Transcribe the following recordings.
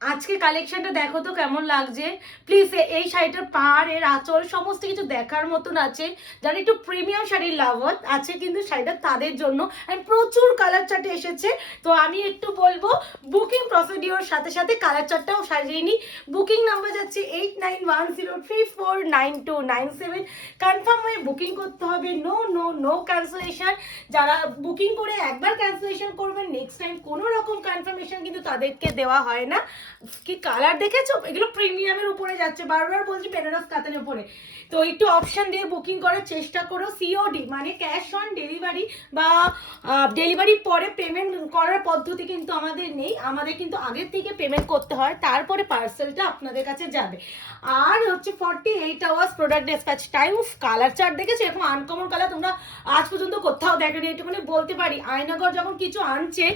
আজকে কালেকশনটা দেখো তো কেমন লাগছে? প্লিজ এই শাড়িটার পাড়, এর আঁচল, সমস্ত কিছু দেখার মতন আছে। যারা একটু প্রিমিয়াম শাড়ির লাভার আছে কিন্তু শাড়িটা তাদের জন্য। প্রচুর কালার চার্টে এসেছে। তো আমি একটু বলব বুকিং প্রসিডিওর সাথে সাথে কালার চার্টটাও সাজিয়ে নিই। বুকিং নাম্বার যাচ্ছে eight nine one zero three four nine two nine seven confirm হয়ে বুকিং করতে হবে। নো নো নো ক্যান্সেলেশন যারা বুকিং করে একবার ক্যান্সেলেশন করবেন নেক্সট টাইম কোনো রকম কনফার্মেশন কিন্তু তাদেরকে দেওয়া হয় না। কি কালার দেখেছ? এগুলো প্রিমিয়ামের উপরে যাচ্ছে। বারবার বলছি বেনারস কাতানের উপরে। তো একটু অপশন দিয়ে বুকিং করার চেষ্টা করো। সিওডি মানে ক্যাশ অন ডেলিভারি বা ডেলিভারি পরে পেমেন্ট করার পদ্ধতি কিন্তু আমাদের নেই। আমাদের কিন্তু আগের থেকে পেমেন্ট করতে হয়। তারপরে পার্সেলটা আপনাদের কাছে যাবে। আর হচ্ছে forty eight hours product dispatch time colour chart দেখেছ? এরকম আনকমন কালার তোমরা আজ পর্যন্ত কোথাও দেখেনি। এটুকুনি বলতে পারি। আয়নাগর যখন কিছু আনছে,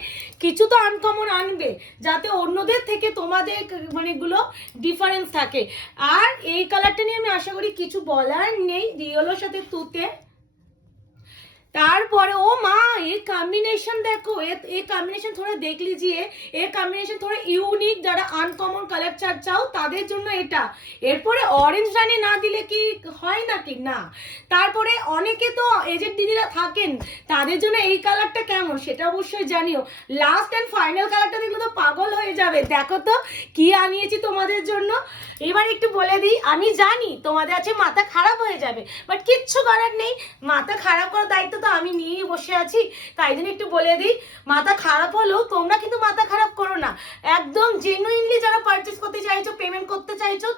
কিছু তো আনকমন আনবে, যাতে অন্যদের থেকে তোমাদের মানে গুলো ডিফারেন্স থাকে। আর এই কালারটা নিয়ে আমি আশা করি কিছু বলার নেই। রিয়েলোর সাথে তুতে তারপরে ও মা ये कॉम्बिनेशन देखो ये ये कॉम्बिनेशन थोड़ा देख लीजिए ये कॉम्बिनेशन थोड़ा ইউনিক যারা আনকমন কালার চার্ট চাও তাদের জন্য এটা এরপরে অরেঞ্জ রানি না দিলে কি হয় নাকি না তারপরে অনেকে তো এজেড দিদিরা থাকেন তাদের জন্য এই কালারটা কেমন সেটা অবশ্যই জানিও লাস্ট অ্যান্ড ফাইনাল কালারটা দেখলে তো পাগল হয়ে যাবে দেখো তো কি আনিয়েছি তোমাদের জন্য এবার একটু বলে দিই আমি জানি তোমাদের আছে মাথা খারাপ হয়ে যাবে বাট কিচ্ছু করার নেই মাথা খারাপ করার দায়িত্ব তো আমি নিয়েই বসে আছি, তাই জন্য একটু বলে দিই, মাথা খারাপ হলো তোমরা কিন্তু মাথা খারাপ করো না। একদম জেনুইনলি যারা পারচেস করতে চাইছো পেমেন্ট করতে চাইছো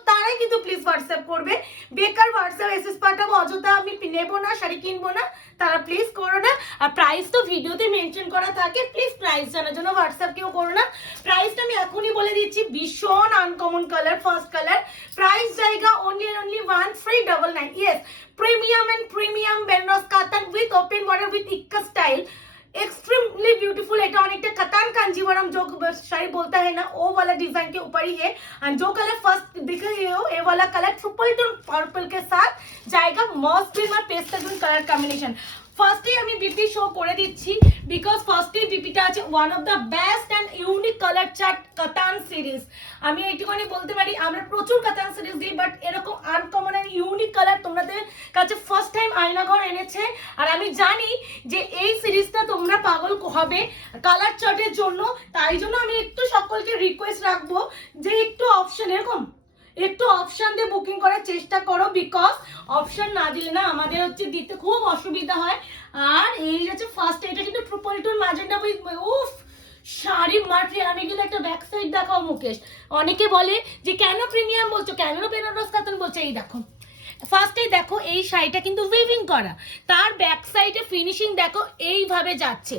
হোয়াটসঅ্যাপ করবে। বেকার হোয়াটসঅ্যাপ এসএস পাঠাবো, অযথা আমি নেব না, শাড়ি কিনবো না, তারা প্লিজ করো না। আর প্রাইস তো ভিডিওতে মেনশন করা থাকে প্লিজ প্রাইস জানার জন্য হোয়াটসঅ্যাপ কেউ করো না। প্রাইসটা আমি এখনই বলে দিচ্ছি, ভীষণ uncommon colour first colour price জায়গা only only one three double nine yes premium and premium Benaras katan with open border with ikkat style extremely beautiful এটা অনেকটা কাতান कांजीवरम जो शाड़ी बोलता है ना, वो वाला डिज़ाइन के ऊपर ही है। एंड जो कलर फ़र्स्ट दिख रही हो, ये वाला कलर ट्रिपल टू पर्पल के साथ जाएगा। मॉस ग्रीन और पेस्टल ग्रीन कलर कॉम्बिनेशन ফার্স্টেই আমি বিপি শো করে দিচ্ছি বিকজ ফার্স্টেই বিপিটা আছে one of the best and unique colour chart katan series আমি এইটুখানি বলতে পারি, আমরা প্রচুর কাতান সিরিজ দিই বাট এরকম আনকমন অ্যান্ড ইউনিক কালার তোমাদের কাছে ফার্স্ট টাইম আয়নাঘর এনেছে। আর আমি জানি যে এই সিরিজটা তোমরা পাগল হবে কালার চার্টের জন্য, তাই জন্য আমি একটু সকলকে রিকোয়েস্ট রাখব যে একটু অপশন এরকম একটু অপশন দিয়ে বুকিং করার চেষ্টা করো বিকজ অপশন না দিলে না আমাদের হচ্ছে দিতে খুব অসুবিধা হয়। আর এই হচ্ছে ফার্স্ট এটা কিন্তু মাঝেটা উইথ উফ, শাড়ি মাঠে আমি কিন্তু একটা ব্যাক সাইড দেখাও মুকেশ। অনেকে বলে যে, কেন প্রিমিয়াম বলছো? কেন বেনারস কাতন বলছো? এই দেখো ফার্স্টে দেখো এই শাড়িটা কিন্তু উইভিং করা। তার ব্যাক সাইডে ফিনিশিং দেখো এইভাবে যাচ্ছে।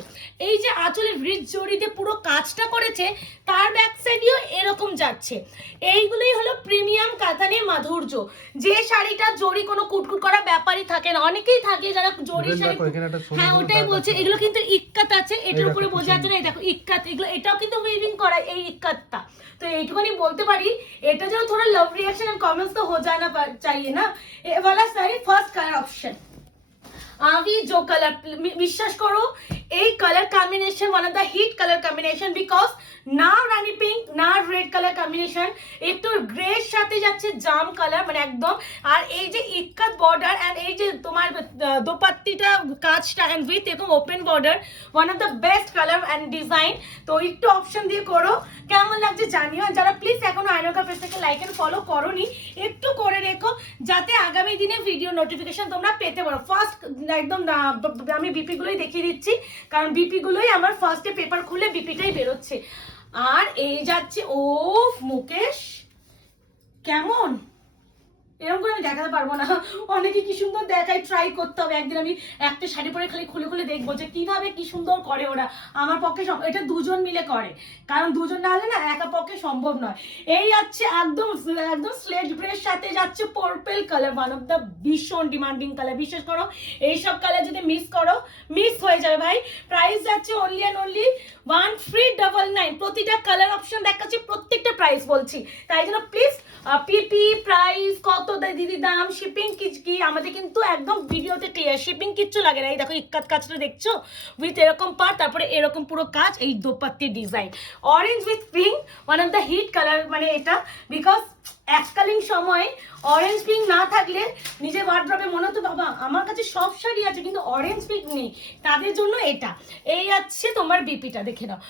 এই যে আঁচলে ব্রিজ জড়িতে পুরো কাজটা করেছে তার ব্যাক সাইডেও এরকম যাচ্ছে। এইগুলোই হলো প্রিমিয়াম কাতানি মাধুর্য। যে শাড়িটা জড়ি কোনো কুটকুট করা ব্যাপারই থাকে না। অনেকেই থাকে যারা জড়ি শাড়ি হ্যাঁ ওটাই বলছে। এগুলো কিন্তু ইক্কাত আছে এটার উপরে বোঝা যাচ্ছে না দেখো ইক্কাত। এগুলো এটাও কিন্তু উইভিং করা এই ইক্কাতটা। তো এইটুকুনি বলতে পারি এটা যেন থোড়া লাভ রিয়াকশন এন্ড কমেন্টস তো হো যায় না চাইয়ে না। ये वाला साड़ी फर्स्ट कलर ऑप्शन আমি जो कलर বিশ্বাস করো এই colour combination one of the hit colour combination because না রানি পিঙ্ক না রেড কালার কম্বিনেশন একটু গ্রে সাথে যাচ্ছে জাম কালার মানে একদম আর এই যে ইক্কাত বর্ডার এন্ড এই যে তোমার আহ, দোপাত্তিটা কাজটা এন্ড উইথ এরকম open border one of the best colour and design তো একটু অপশন দিয়ে করো কেমন লাগছে জানিও আর যারা প্লিজ পেজটাকে লাইক এন্ড ফলো করোনি। একটু করে রেখো, যাতে আগামী দিনে ভিডিও নোটিফিকেশন তোমরা পেতে পারো। ফার্স্ট একদম আমি বিপিগুলোই দেখিয়ে দিচ্ছি। কারণ বিপিগুলোই আমার ফার্স্টে পেপার খুলে বিপিটাই বেরোচ্ছে। আর এই যাচ্ছে ও মুকেশ, কেমন? এরকম করে আমি দেখাতে পারব না। অনেকে কি সুন্দর দেখায় ট্রাই করতে হবে। একদিন আমি একটা শাড়ি পরে খালি খুলে খুলে দেখব যে কীভাবে কি সুন্দর করে ওরা। আমার পক্ষে এটা দুজন মিলে করে। কারণ দুজন না হলে না একা পক্ষে সম্ভব নয়। এই যাচ্ছে একদম একদম স্লেট গ্রের সাথে যাচ্ছে purple colour one of the ভীষণ ডিমান্ডিং কালার বিশেষ করো, এইসব কালার যদি মিস করো মিস হয়ে যাবে ভাই। প্রাইস যাচ্ছে only and only one three double nine প্রতিটা কালার অপশন দেখাচ্ছি, প্রত্যেকটা প্রাইস বলছি। তাই জন্য প্লিজ পিপি প্রাইস কত দেয় দিদি দাম? শিপিং কি আমাদের কিন্তু একদম ভিডিওতে শিপিং কিচ্ছু লাগে না। এই দেখো, ইক্কাত কাজটা দেখছ? উইথ এরকম পার তারপরে এরকম পুরো কাজ, এই দোপাত্তি design orange with pink one of the hit colour মানে এটা বিকজ এককালীন সময় অরেঞ্জ পিঙ্ক না থাকলে নিজের ওয়ার্ড্রপে মনে হতো, বাবা, আমার কাছে সব শাড়ি আছে, কিন্তু অরেঞ্জ পিঙ্ক নেই। তাদের জন্য এটা। এই আছে তোমার বিপিটা দেখে নাও।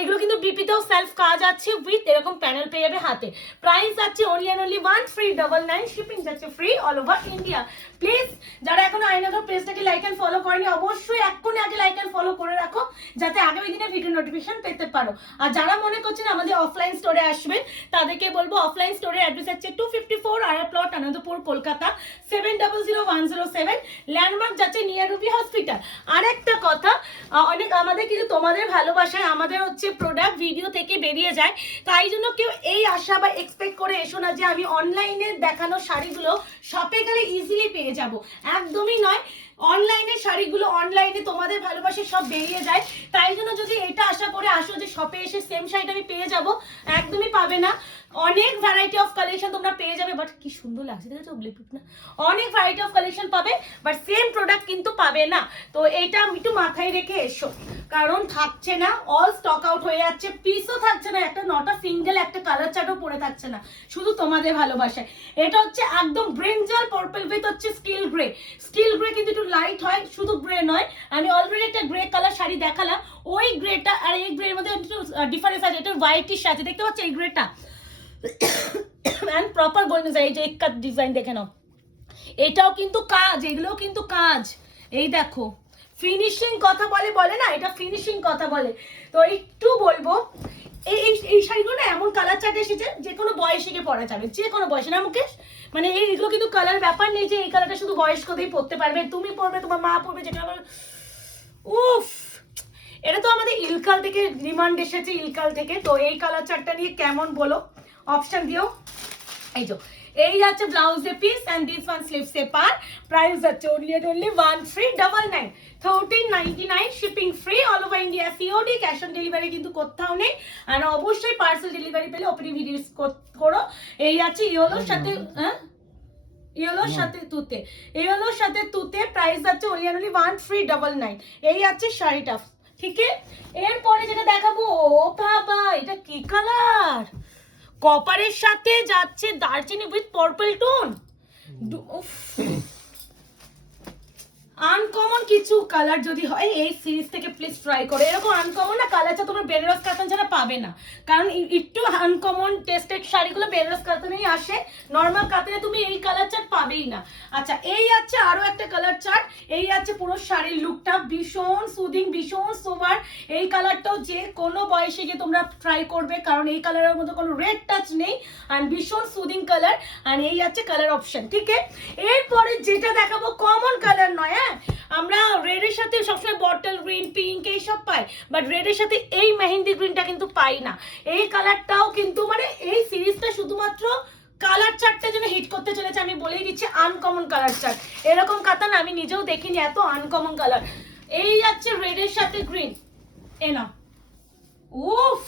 এগুলো কিন্তু বিপিতেও সেলফ কাজ আছে উইথ এরকম প্যানেল পেয়ে যাবে হাতে। প্রাইস আছে only and only one three double nine shipping যাচ্ছে free all over India please যারা এখন আইনগর পেজটাকে লাইক অ্যান্ড ফলো করেনি, অবশ্যই এক্ষুনি আগে লাইক অ্যান্ড ফলো করে রাখো, যাতে আগামী দিনে ভিডিও নোটিফিকেশন পেতে পারো। আর যারা মনে করছেন আমাদের অফলাইন স্টোরে আসবেন, তাদেরকে বলব অফলাইন স্টোরের অ্যাড্রেস হচ্ছে টু ফিফটি ফোর আর plot Anandapur Kolkata seven double zero one zero seven landmark যাচ্ছে নিয়ার রুবি হসপিটাল আর একটা কথা অনেক আমাদের কিন্তু তোমাদের ভালোবাসায় আমাদের হচ্ছে প্রোডাক্ট ভিডিও থেকে বেরিয়ে যায়, তাই জন্য কেউ এই আশা বা এক্সপেক্ট করে এসো না যে আমি অনলাইনে দেখানো শাড়িগুলো শপে গেলে ইজিলি পেয়ে যাব। একদমই নয় অনলাইনে শাড়িগুলো অনলাইনে তোমাদের ভালোবাসে সব বেরিয়ে যায়, তাই জন্য যদি এটা আশা করে আসো যে শপে এসে সেম শাড়িটা আমি পেয়ে যাব, একদমই পাবে না। অনেক ভ্যারাইটি অফ কালেকশন তোমরা পেয়ে যাবে বাট কি সুন্দর লাগছে দেখেছ ব্লিপুট না অনেক ভ্যারাইটি অফ কালেকশন পাবে বাট সেম প্রোডাক্ট কিন্তু পাবে না। তো এইটা একটু মাথায় রেখে এসো, কারণ থাকছে না অল স্টক আউট হয়ে যাচ্ছে পিসও থাকছে না, একটা নটা সিঙ্গেল একটা কালার চার্টও পরে থাকছে না, শুধু তোমাদের ভালোবাসায়। এটা হচ্ছে একদম ব্রিঞ্জাল পার্পল উইথ হচ্ছে স্টিল গ্রে স্টিল গ্রে কিন্তু একটু লাইট হয়, শুধু গ্রে নয়, আমি অলরেডি একটা গ্রে কালার শাড়ি দেখালাম, ওই গ্রেটা আর এই গ্রের মধ্যে ডিফারেন্স আছে এটা হোয়াইটিশ আছে, দেখতে পাচ্ছ এই গ্রেটা অ্যান্ড প্রপার গোল্ডেন এই যে ইক্কাত ডিজাইন দেখে নাও। এটাও কিন্তু কাজ, এগুলোও কিন্তু কাজ। এই দেখো ফিনিশিং কথা বলে বলে না? এটা ফিনিশিং কথা বলে। তো একটু বলব, এই, এই- শাড়িগুলো না এমন কালার চার্ট এসেছে, যে কোনো বয়সীকে পরা যাবে, যে কোনো বয়সে। না, মুকেশ? মানে এইগুলো কিন্তু কালার ব্যাপার নেই যে এই কালারটা শুধু বয়স্কদেরই পরতে পারবে। তুমি পরবে, তোমার মা পরবে, যেটা আমার উফ! এটা তো আমাদের ইলকাল থেকে ডিমান্ড এসেছে ইলকাল থেকে। তো এই কালার চার্টটা নিয়ে কেমন বলো? অপশন দিও। এই যে এই যাচ্ছে ব্লাউজে piece and this one sleeves a per price যাচ্ছে only at only one three double nine thirteen ninety nine shipping free all over India COD cash on delivery কিন্তু কোথাও নেই। আর অবশ্যই পার্সেল ডেলিভারি পেলে ওপেনিং ভিডিওস করো এই আছে ইয়েলোর সাথে হ্যাঁ ইয়েলোর সাথে তুতে। ইয়েলোর সাথে তুতে প্রাইস আছে ওই only one three double nine এই আছে শাড়িটা। ঠিক আছে এরপরে যেটা দেখাবো ও বাবা এটা কি কালার কপারের সাথে যাচ্ছে দারচিনি উইথ পার্পল টোন আনকমন কিছু কালার যদি হয়, এই সিরিজ থেকে প্লিজ ট্রাই করো। এরকম আনকমন না কালারটা তোমার বেনারস কাতান ছাড়া পাবে না। কারণ একটু আনকমন টেস্টেড শাড়িগুলো বেনারস কাতানেই আসে। নর্মাল কাতানে তুমি এই কালার চার্ট পাবেই না। আচ্ছা এই আছে আরও একটা কালার চার্ট এই আছে পুরো শাড়ির লুকটা ভীষণ সুদিং ভীষণ সোবার এই কালারটাও যে কোনো বয়সে গিয়ে তোমরা ট্রাই করবে, কারণ এই কালারের মধ্যে কোনো রেড টাচ নেই। অ্যান্ড ভীষণ সুদিং কালার অ্যান্ড এই আছে কালার অপশন ঠিক আছে এরপরে যেটা দেখাবো কমন কালার নয় হ্যাঁ? আমরা রেডের সাথে সবসময় বটল গ্রিন পিঙ্ক এইসব পাই বাট রেডের সাথে এই মেহেন্দি গ্রিনটা কিন্তু পাই না। এই কালারটাও কিন্তু মানে এই সিরিজটা শুধুমাত্র কালার চার্টটা যেন হিট করতে চলেছে, আমি বলেই দিচ্ছি আনকমন কালার চার্ট এরকম কাতান আমি নিজেও দেখিনি এত আনকমন কালার এই যাচ্ছে রেডের সাথে গ্রিন এ না উফ!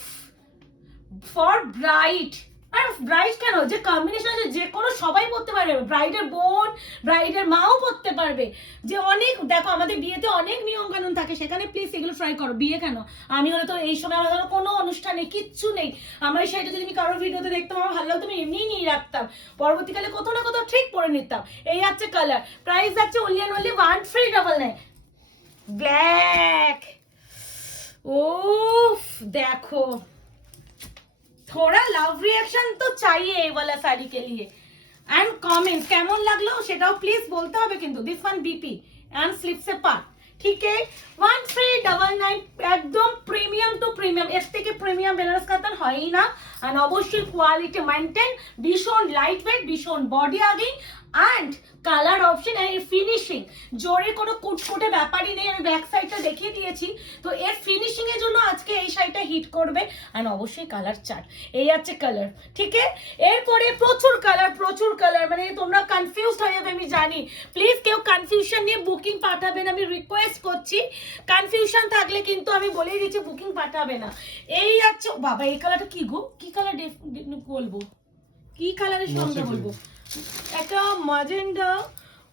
ফর ব্রাইট আর ব্রাইট কেন? যে কম্বিনেশন আছে, যে কোনো সবাই পড়তে পারবে। ব্রাইডের বোন ব্রাইডের মাও পড়তে পারবে। যে অনেক, দেখো, আমাদের বিয়েতে অনেক নিয়ম কানুন থাকে। সেখানে প্লিজ এগুলো ট্রাই করো। বিয়ে কেন? আমি হলে তো এই সময় আমাদের কোনো অনুষ্ঠান কিচ্ছু নেই। আমার এই যদি আমি কারোর ভিডিওতে দেখতাম, আমার ভালো লাগতো, আমি এমনিই নিয়ে রাখতাম। পরবর্তীকালে কোথাও না কোথাও ঠিক পরে নিতাম। এই আছে কালার প্রাইস যাচ্ছে only and only one three double nine black ওফ দেখো। थोड़ा लव रिएक्शन तो चाहिए ये वाला साड़ी के लिए एंड कमेंट्स কেমন লাগলো সেটাও প্লিজ বলতে হবে কিন্তু this one BP and slips a part ঠিক আছে ওয়ান থ্রি ডাবল নাইন একদম প্রিমিয়াম টু প্রিমিয়াম এর থেকে প্রিমিয়াম বেনারস কাতান হয়ই না আর অবশ্যই কোয়ালিটি মেনটেন ভীষণ লাইট ওয়েট ভীষণ body আগিং and colour option and finishing জোরে কোনো কুটকুটে ব্যাপারই নেই আমি ব্যাক সাইডটা দেখিয়ে দিয়েছি। তো এর ফিনিশিং এর জন্য আজকে এই শাড়িটা হিট করবে। আর অবশ্যই কালার চার্ট এই আছে কালার ঠিক আছে? এরপরে প্রচুর কালার প্রচুর কালার মানে তোমরা কনফিউজড হয়ে যাবে আমি জানি। প্লিজ কেউ কনফিউশন নিয়ে বুকিং পাঠাবেন আমি রিকোয়েস্ট করছি। কনফিউশন থাকলে কিন্তু আমি বলেই দিচ্ছি বুকিং পাঠাবে না। এই আছে বাবা এই কালারটা কি গো? কি কালার বলব? কি কালারের সঙ্গে বলব? একটা মাজেন্ডা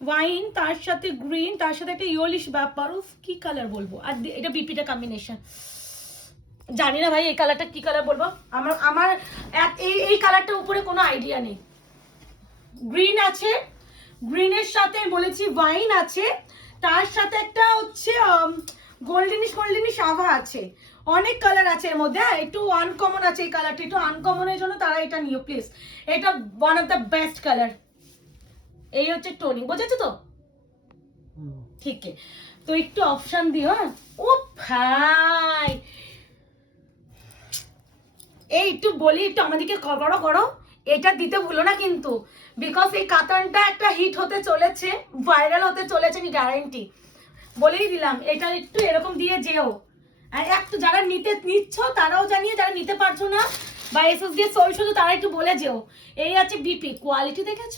ওয়াইন তার সাথে গ্রিন তার সাথে একটা ইয়োলিশ ব্যাপার। কি কালার বলব? আর এটা বিপিটা কম্বিনেশন জানি না ভাই, এই কালারটা কি কালার বলব? আমার আমার এই এই কালারটার উপরে কোনো আইডিয়া নেই। গ্রিন আছে গ্রিনের সাথে বলেছি ওয়াইন আছে, তার সাথে একটা হচ্ছে গোল্ডেনিশ গোল্ডেনিশ আভা আছে। অনেক কালার আছে এর মধ্যে হ্যাঁ, একটু আনকমন আছে এই কালারটা একটু আনকমনের জন্য তারা এটা নিও প্লিজ এটা one of the best colour এই হচ্ছে টোনিং বোঝাচ্ছ তো? ঠিক তো একটু অপশন দিও হ্যাঁ। ও ভাই এই একটু বলি একটু আমাদেরকে করো করো। এটা দিতে ভুলো না কিন্তু। বিকজ এই কাতানটা একটা হিট হতে চলেছে ভাইরাল হতে চলেছে আমি গ্যারান্টি বলেই দিলাম, এটা একটু এরকম দিয়ে যেও। আর একটু যারা নিতে নিচ্ছ, তারাও জানিয়ে যারা নিতে পারছ না, বা এসএস দিয়ে সই শুধু তারা একটু বলে যেও। এই আছে বিপি কোয়ালিটি দেখেছ?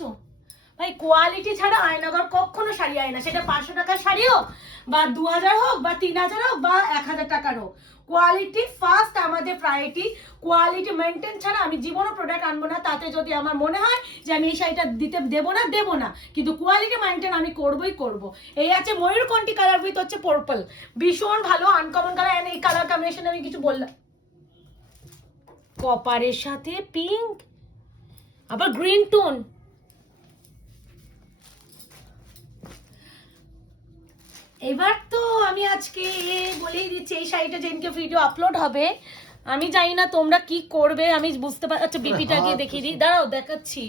ভাই কোয়ালিটি ছাড়া আয়নাগর কখনো শাড়ি আয় না। সেটা পাঁচশো টাকার শাড়ি হোক বা দু হাজার হোক, বা তিন হাজার হোক, বা এক হাজার টাকার হোক কোয়ালিটি ফার্স্ট আমাদের প্রায়োরিটি কোয়ালিটি মেনটেন ছাড়া আমি জীবনও প্রোডাক্ট আনব না। তাতে যদি আমার মনে হয় যে আমি এই শাড়িটা দিতে, দেবো না দেবো না, কিন্তু কোয়ালিটি মেনটেন আমি করবোই করব। এই আছে ময়ূরকণ্ঠী কালার উইথ হচ্ছে পার্পল ভীষণ ভালো আনকমন কালার এই কালার কম্বিনেশন আমি কিছু বললাম। কপারের সাথে পিঙ্ক আবার গ্রিন টোন এবার তো আমি আজকে বলেই দিচ্ছি এই শাড়িটা যেদিনকে ভিডিও আপলোড হবে আমি জানি না তোমরা কি করবে আমি বুঝতে পার আচ্ছা বিপিটা গিয়ে দেখিয়ে দিই। দাঁড়াও দেখাচ্ছি।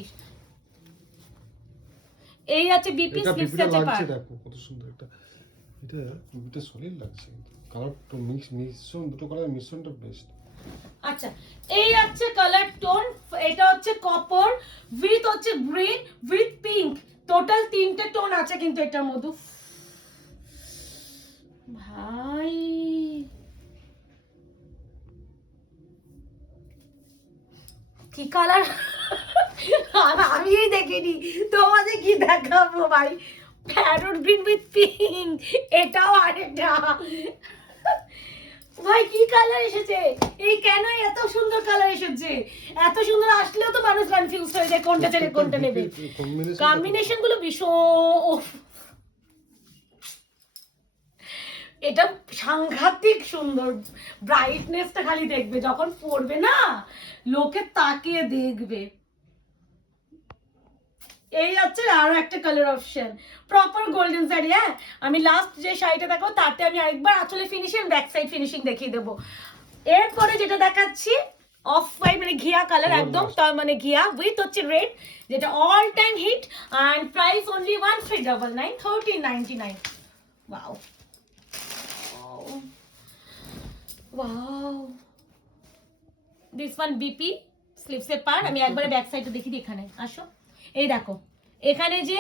এই আছে বিপি স্লিপস আছে পার। দেখো কত সুন্দর এটা এটা বিপিটা সলিড লাগছে কালার মিক্স মিশ্রণ দুটো কালার মিশ্রণটা বেস্ট আচ্ছা এই আছে কালার টোন এটা হচ্ছে কপার উইথ হচ্ছে গ্রিন উইথ পিঙ্ক টোটাল তিনটে টোন আছে কিন্তু এটার মধ্যে। ভাই। কি কালার আমি দেখিনি। তোমাদের কি দেখাবো ভাই? প্যারট গ্রিন উইথ পিঙ্ক এটাও আরেকটা। ভাই কি কালার এসেছে? এই কেন এত সুন্দর কালার এসেছে? এত সুন্দর আসলেও তো মানুষ কনফিউজ হয়ে যায় কোনটা ছেড়ে কোনটা নেবে। কম্বিনেশনগুলো ভীষণ এটা সাংঘাতিক সুন্দর ব্রাইটনেসটা খালি দেখবে যখন পড়বে না লোকে তাকিয়ে দেখবে। এই হচ্ছে আরও একটা colour option proper golden sari হ্যাঁ? আমি লাস্ট যে শাড়িটা দেখো তাতে আমি আরেকবার আসলে ফিনিশিং ব্যাক সাইড ফিনিশিং দেখিয়ে দেবো। এরপরে যেটা দেখাচ্ছি অফ হোয়াইট মানে ঘিয়া কালার একদম তার মানে ঘিয়া উইথ হচ্ছে রেড যেটা all time hit and price only one three double nine thirteen ninety nine wow wow this one BP স্লিপসের পার আমি একবারে ব্যাক সাইডে দেখি এখানে। আসো। এই দেখো এখানে যে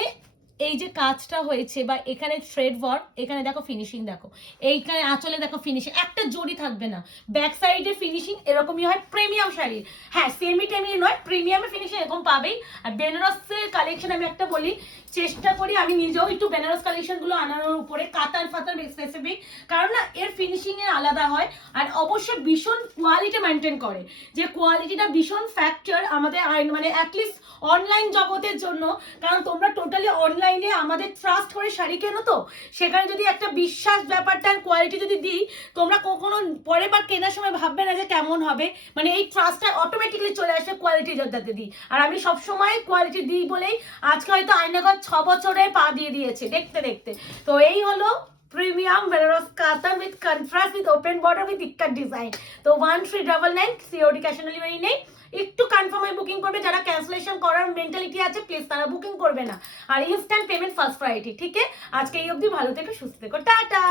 এই যে কাজটা হয়েছে বা এখানে থ্রেড ওয়ার্ক এখানে দেখো ফিনিশিং দেখো। এইখানে আঁচলে দেখো ফিনিশিং একটা জড়ি থাকবে না। ব্যাক সাইডে ফিনিশিং এরকমই হয় প্রিমিয়াম শাড়ি। হ্যাঁ সেমি টেমি নয় প্রিমিয়ামের ফিনিশিং এরকম পাবেই। আর বেনারসের কালেকশন আমি একটা বলি চেষ্টা করি আমি নিজেও একটু বেনারস কালেকশনগুলো আনানোর উপরে, কাতার ফাতার স্পেসিফিক কারণ না, এর ফিনিশিং এর আলাদা হয়, আর অবশ্যই ভীষণ কোয়ালিটি মেনটেন করে। যে কোয়ালিটিটা ভীষণ ফ্যাক্টর আমাদের মানে অ্যাটলিস্ট অনলাইন জগতের জন্য, কারণ তোমরা টোটালি অনলাইনে আমাদের ট্রাস্ট করে শাড়ি কেনো তো? সেখানে যদি একটা বিশ্বাস ব্যাপারটা কোয়ালিটি যদি দিই, তোমরা কখনো পরের বার কেনার সময় ভাববে না যে কেমন হবে। মানে এই ট্রাস্টটা অটোমেটিকলি চলে আসে কোয়ালিটি যাতে দিই। আর আমি সবসময় কোয়ালিটি দিই বলেই আজকে হয়তো আয়নাগর ছ বছরে পা দিয়ে দিয়েছে, দেখতে দেখতে। তো এই হলো premium Benaras katan with contrast with open border with ইক্কার design তো one three double nine COD cash on delivery নেই। একটু কনফার্ম হয়ে বুকিং করবে, যারা ক্যান্সেলেশন করার মেন্টালিটি আছে প্লিজ তারা বুকিং করবে না। আর ইনস্ট্যান্ট পেমেন্ট ফার্স্ট প্রায়োরিটি ঠিক আছে? আজকে এই অবধি ভালো থেকে, সুস্থ থেকো, টাটা!